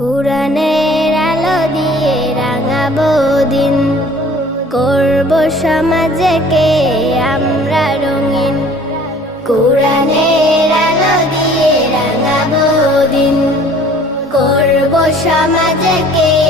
কোরআনের আলো দিয়ে রাঙাবো দিন। করব সমাজকে আমরা রঙিন। কোরআনের আলো দিয়ে রাঙাবো দিন। করব সমাজকে